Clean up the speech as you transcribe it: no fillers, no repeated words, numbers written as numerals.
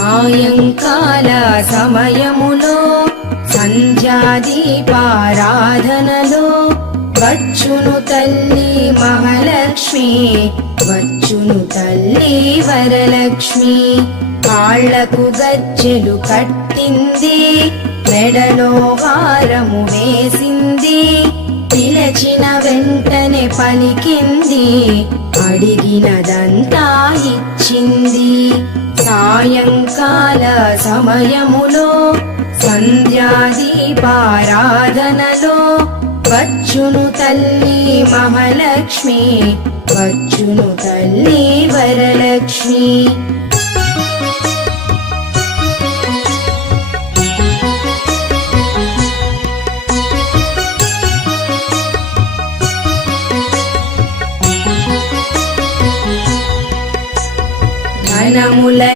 సాయంకాల సమయములో సంధ్యాదీపారాధనలో వచ్చును తల్లి మహాలక్ష్మి, వచ్చును తల్లి వరలక్ష్మి. కాళ్లకు గజ్జెలు కట్టింది, మెడలో హారము వేసింది, పిలచిన వెంటనే పలికింది, అడిగినదంతా ఇచ్చింది. సాయంకాల సమయములో సంధ్యాదీపారాధనలో వచ్చును తల్లి మహాలక్ష్మి, వచ్చును తల్లి వరలక్ష్మి.